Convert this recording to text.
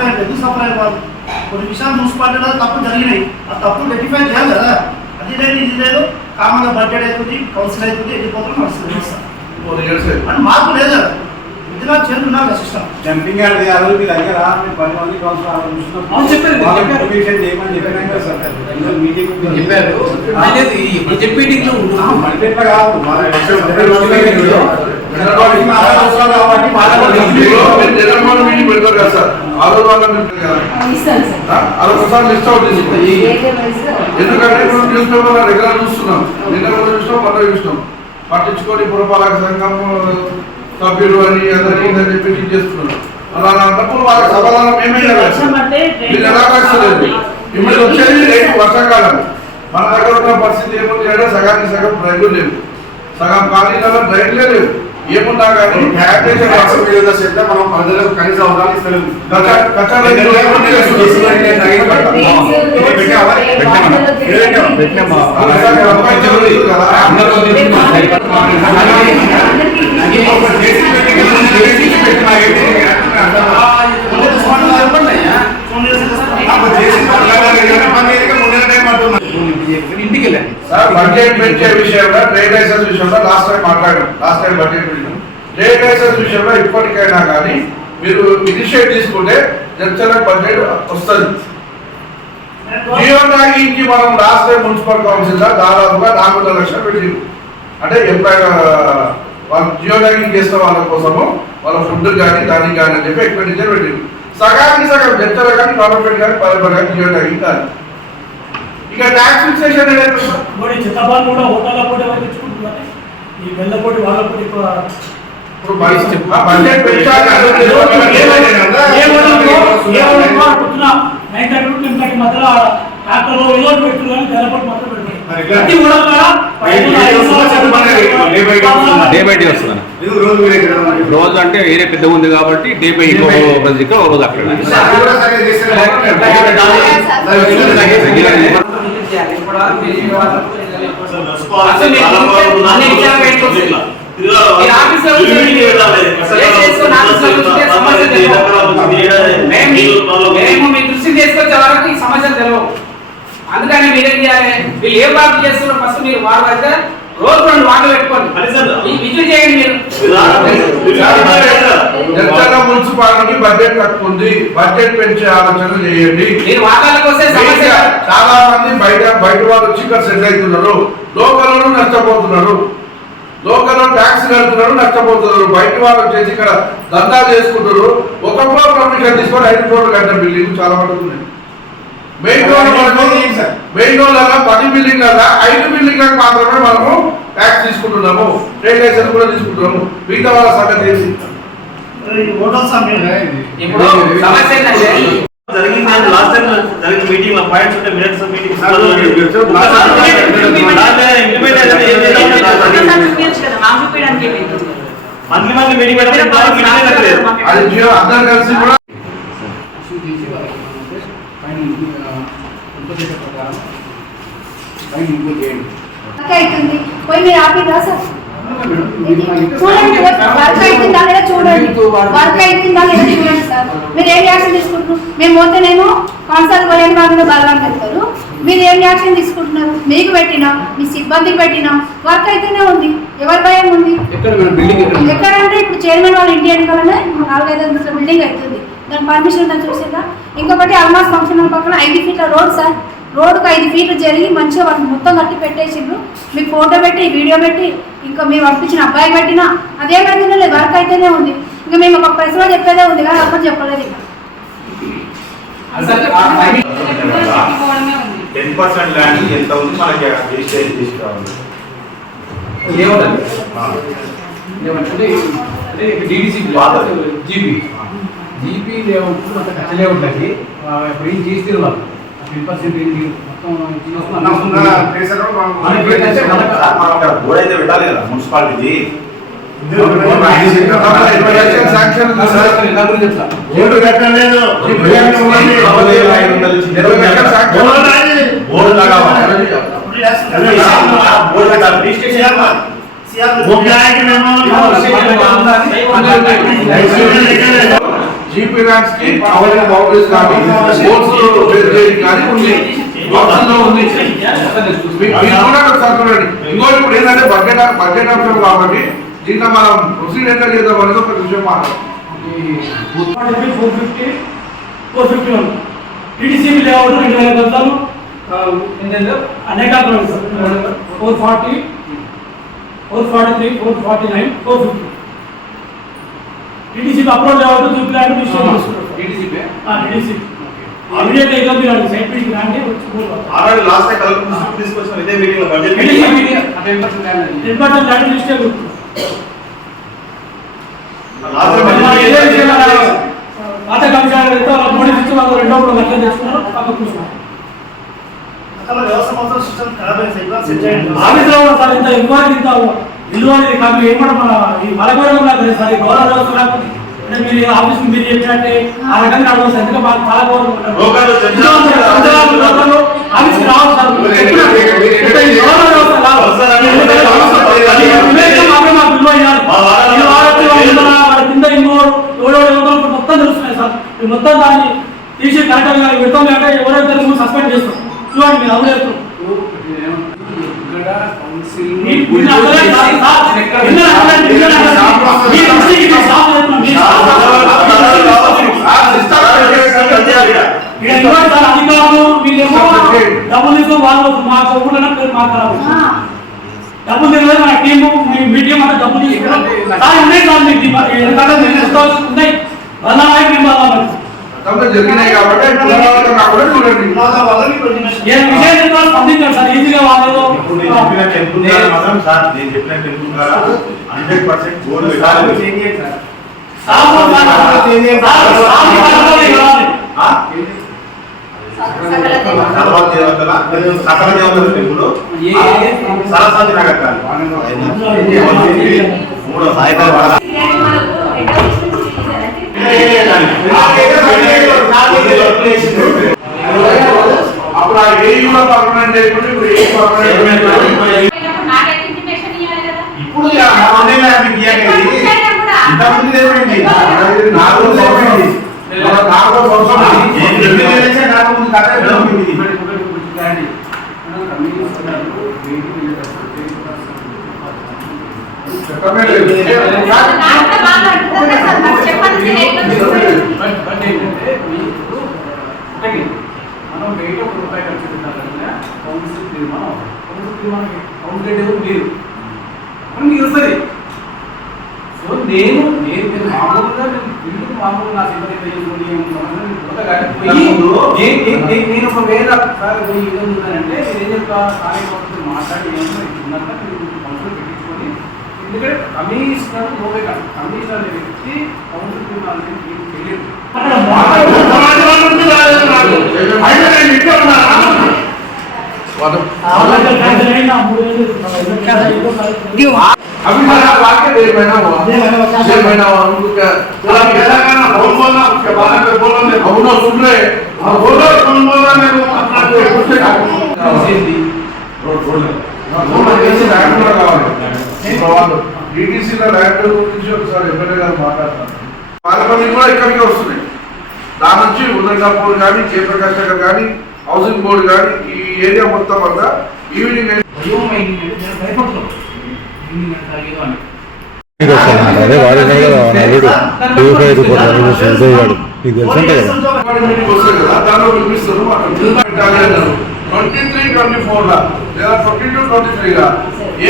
Suffer అయ్యారు ఎందుకు suffer అయ్యారు వాళ్ళు కొన్ని విషయాలు మున్సిపాలిటీలో తప్పు జరిగినాయి. ఆ తప్పు రెక్టిఫై చేయాలి కదా. అది లేదు ఇది లేదు. కామన్గా బడ్జెట్ అవుతుంది కౌన్సిల్ అవుతుంది వెళ్ళిపోతుంది నడుస్తుంది మార్పు లేదు కదా. చేరుకున్నారు సిస్టమ్. జంపింగ్ ఆడి ఆ రోజు మీ దగ్గర మీరు పది మంది కౌన్సిలర్ అవును, చెప్పారు, చేయమని చెప్పినాం కదా సార్ మీటింగ్. చెప్పారు. బడ్జెట్ మీటింగ్లో కాదు మీటింగ్ పెడతారు సార్? ఆ? రోజు లిస్ట్ అవుట్ చేసి ఎందుకంటే ఇప్పుడు న్యూస్ పేపర్ రెగ్యులర్ చూస్తున్నాం. నిన్న కూడా చూసినాం మొన్న చూసినాం. పట్టించుకొని పురపాలక సంఘం సభ్యులు అని అందరినీ ఇదని చెప్పి చేస్తున్నారు. అలా అన్నప్పుడు వాళ్ళకి సమాధానం ఏమీ వీళ్ళు ఎలా కష్టలేదు ఇప్పుడు వచ్చేది రేపు వర్షాకాలం. మన దగ్గర ఉన్న పరిస్థితి ఏముంది అంటే సగానికి సగం డ్రైన్లు లేవు సగం ఖాళీలలో డ్రైన్లే లేవు ఏమున్నా కానీ మీద ఉన్న శ్రద్ధ మనం ప్రజలకు కనీస అవగాహన ఇస్తలేము. గత- గత రెండు రోజులు చేస్తున్నారు. ఇది పెట్టావా? పెట్టామా? ఇది పెట్టావా? పెట్టామా? ఒకసారి అబ్బాయి చదువుతుంది కదా. అందరూ ఇంటికి వెళ్ళండి సార్ బడ్జెట్ పెంచే విషయంలో ట్రేడ్ లైసెన్స్ విషయంలో లాస్ట్ టైం మాట్లాడాం. లాస్ట్ టైం బడ్జెట్ పెట్టినాం. ట్రేడ్ లైసెన్స్ విషయంలో ఇప్పటికైనా కానీ మీరు ఇనిషియేట్ తీసుకుంటే చర్చల బడ్జెట్ వస్తుంది. జియో ట్యాగింగ్కి మనం లాస్ట్ టైం మున్సిపల్ కౌన్సిల్ దాదాపుగా నాలుగు లక్షలు పెట్టింది అంటే ఎంప్లాయ్ వాళ్ళు జియో ట్యాగింగ్ చేసిన వాళ్ళ కోసము వాళ్ళ ఫుడ్ కానీ దానికి కానీ అని చెప్పి ఎక్స్పెండిచర్ పెట్టింది సగానికి సగం చర్చలు కానీ గవర్నమెంట్ కానీ పదవి కానీ జియో ట్యాగింగ్ కానీ ఇక ట్యాక్స్ ఫిక్సేషన్ అనేది ఇంకోటి చిత్తపాలు కూడా హోటళ్ళ పోటీ వాళ్ళు తెచ్చుకుంటున్నారు. ఈ బెల్ల పోటీ వాళ్ళ పోటీ ఎక్కువ. ఇప్పుడు budget nine thirty to ten thirty మధ్యలో ట్రాక్టర్లో ఏదో పెట్టుకుని మాత్రం పెట్టుకుని మరి ప్రతి కూడా డే బై డే వస్తుందా? రోజు మీరు? అంటే ఏరియా పెద్ద ఉంది కాబట్టి డే బై. రోజు ఇక్కడ ఒక రోజు అక్కడ. కూడా సమస్యలు తెలియవు. మేము మీ- దృష్టి తీసుకొచ్చే వరకు ఈ సమస్యలు తెలియవు అందుకని మీరేం చేయాలి వీళ్ళు ఏ బాబు చేస్తున్నారో ఫస్ట్ మీరు వాడు అయితే రోజు రెండు వాటలు పెట్టుకోండి ఈ విజిట్ చేయండి మీరు మున్సిపాలిటీకి బడ్జెట్ తక్కువ ఉంది బడ్జెట్ పెంచే ఆలోచన చేయండి. చాలా మంది బయట బయట వాళ్ళు వచ్చి ఇక్కడ సెటిల్ అవుతున్నారు. లోకల్ నష్టపోతున్నారు. లోకల్ ట్యాక్స్ కడుతున్నారు నష్టపోతున్నారు. బయట వాళ్ళు వచ్చేసి ఇక్కడ దందా చేసుకుంటారు. ఒక ఫ్లోర్ పర్మిషన్ తీసుకొని ఐదు ఫ్లోర్ కట్టిన బిల్డింగ్ చాలా మటుకు ఉన్నాయి. మెయిన్ రోడ్ మెయిన్ రోడ్ పది బిల్డింగ్ ఐదు బిల్డింగ్ మాత్రమే మనము ట్యాక్స్ తీసుకుంటున్నాము. ట్రేడ్ లైసెన్స్ కూడా తీసుకుంటున్నాము. మిగతా వాళ్ళ సంగతి ఏంటి? హోటల్స్ అమ్మే ఇప్పుడు సమస్య ఏంటంటే జరిగింది లాస్ట్ టైం జరిగిన మీటింగ్లో పాయింట్స్ ఉంటే minutes meeting monthly monthly meeting అందరు కలిసి కూడా అవుతుంది పోయి మీరు ఆపిరా సార్. ఇది చూడండి వర్క్ అవుతుందా లేదా చూడండి. వర్క్ అవుతుందా లేదా చూడండి సార్. మీరు ఏం యాక్షన్ తీసుకుంటున్నారు? మేము పోతేనేమో కాన్సల్ పోలేని వాళ్ళు బలవాన్ పెడతారు మీరు ఏం యాక్షన్ తీసుకుంటున్నారు? మీకు పెట్టినా మీ సిబ్బందికి పెట్టినా వర్క్ అయితేనే ఉంది. ఎవరి భయం ఉంది? ఎక్కడంటే ఇప్పుడు చైర్మన్ వాళ్ళ ఇంటి వెనకాలనే నాలుగైదు అంతస్తుల బిల్డింగ్ అవుతుంది. దాని పర్మిషన్ ఉందని చూసిందా? ఇంకొకటి అల్మాస్ ఫంక్షన్ పక్కన ఐదు ఫీట్ల రోడ్ సార్. రోడ్కి ఐదు ఫీట్లు జరిగి మంచిగా వాళ్ళు మొత్తం కట్టి పెట్టేసిండ్రు. మీకు ఫోటో పెట్టి వీడియో పెట్టి ఇంకా మీరు పంపించిన అబ్బాయి పెట్టినా అదేమైతేనే లేదు వర్క్ అయితేనే ఉంది. ఇంకా మేము ఒక ప్రశ్న చెప్పేదే ఉంది కానీ అప్పుడు చెప్పలేదు ఇంకా. అసలు ఆ పని- టెన్ పర్సెంట్ ల్యాండ్ ఎంత ఉంది మనకి రిజిస్ట్రేషన్ తీసుకురావాలి. జీపీ జీపీ లేఅవుట్ అంత కచ్చ లేఅవుట్లకి ఇప్పుడు ఏం చేస్తే వాళ్ళు. టెన్ పర్సెంట్ ఏంటి మొత్తం అన్న ఉన్న ప్లేస్ అక్కడ మనం- మన ప్లేస్ అంటే మనకు- సార్, మనం అక్కడ బోర్డు అయితే పెట్టాలి కదా మున్సిపాలిటీది శాంక్షన్ జీపీ ర్యాంక్స్కి అవైన బౌండరీస్ కానీ స్పోర్ట్స్ కానీ ఉంది. లో ఉంది. మీరు కూడా ఒకసారి చూడండి. ఇంకోటి ఇప్పుడు ఏంటంటే బడ్జెట్ బడ్జెట్ అంశం కాబట్టి దీంట్లో మనం ప్రొసీడ్ ఎట్లా చేద్దాం అనేది ఒక విషయం మాట్లాడాలి four fifty four fifty one TDCB layout రెండు వేల అనేక four forty four forty three four forty nine four fifty. TDCB upload layout చూపిలాంటి విషయం పాత కమిషనర్ మూడు ఇచ్చి వాళ్ళు రెండో మూడు లక్షలు తెచ్చుకున్నారు పక్క కూర్చున్నారు. అసలు వ్యవసాయ మొత్తం సిస్టమ్ ఖరాబ్ అయింది. సార్ సెట్ చేయండి. ఆఫీసులో సార్ ఇంత ఎంక్వైరీ ఇంత ఇల్లు అనేది కాదు ఏమన్నా మన ఈ మలగూరం నాకు లేదు సార్ ఈ గౌరవ అంటే మీరు ఆఫీస్ మీరు చెప్పినట్టే ఆ రకంగా నడవచ్చు ఎందుకంటే మాకు చాలా గౌరవం ఆఫీస్కి కాదు. విలువ కింద, కింద మొత్తం తెలుస్తున్నాయి సార్. మొత్తం దాన్ని తీసి కరెక్ట్గా పెడతాం లేకపోతే ఎవరైతే సస్పెండ్ చేస్తాం. చూడండి మీరు అవును అధికారులు వీళ్ళేమో డబ్బులు తీసుకొని వాళ్ళు మా మాట్లాడాలి డబ్బులు తెలియదు మన టీము డబ్బులు తీసుకున్నాం ఉన్నాయి ఉన్నాయి బలనాయక టీం గతంలో జరిగినాయి కాబట్టి పునరావృతం కాకుండా చూడండి సార్ ఈజీగా వాళ్ళు నేను చెప్పిన టెంపుల్ ద్వారా మాత్రం సార్ నేను చెప్పిన టెంపుల్ ద్వారా హండ్రెడ్ పర్సెంట్ గోల్ సకల దేవతల సరస్వతి నగర్ కాదు మూడో సాయంత్రం. అప్పుడు ఆ ఏఈలో పర్మనెంట్ అయిపోయి ఇప్పుడు ఏ పర్మనెంట్ ఇప్పుడు ఇంతకుముందు ఏమైంది? నాలుగు రోజులు నాలుగో సంవత్సరం నేను రెండు వేల నుంచి కథ చెప్పమే లేదు బట్ బట్ ఏంటంటే మీ ఇప్పుడు ఒకటి మనం బయట ఒక రూపాయి ఖర్చు పెట్టాలంటే కౌన్సిల్ తీర్మానం అవసరం. కౌన్సిల్ తీర్మానం కౌన్సిల్ ఎవరు మీరు అని మీకు వస్తుంది సో నేను నేను నేను మామూలుగా నేను బిల్లు మామూలుగా నా సిద్ధం అయితే చేసుకుని ఏం సమస్య లేదు. పోతా కానీ పోయి ఇంతకుముందు- నేను- నేను- నేను- నేను ఒకవేళ సార్ పోయి ఏదో ఉన్నానంటే నేను ఏం చెప్తా? స్థానిక కౌన్సిల్ మాట్లాడి ఏమన్నా ఉన్నారంటే మీరు కౌన్సిల్ పెట్టించుకొని ఎందుకంటే కమిషనర్ రూపాయి కాదు కమిషనర్ అనే వ్యక్తి కౌన్సిల్ తీర్మానాన్ని మీకు తెలియదు. అక్కడ మాట్లాడు అవి మన వాక్యం ఏమైనా ఏమైనా తెలంగాణ ల్యాండ్ కూడా కావాలి ఇప్పుడు వాళ్ళు డిటిసిలో ల్యాండ్ గురించి ఒకసారి ఎమ్మెల్యే గారు పని కూడా ఇక్కడికే వస్తున్నాయి. దాని నుంచి ఉదయపూర్ కానీ జయప్రకాష్ నగర్ కానీ హౌసింగ్ బోర్డు కానీ ఈ ఏరియా మొత్తం అంతా ఈవినింగ్ అదే వాడే నలుగురు మీకు తెలుసంటే కదా? ట్వంటీ త్రీ ట్వంటీ ఫోర్ లేదా ట్వంటీ టూ ట్వంటీ త్రీ ఏ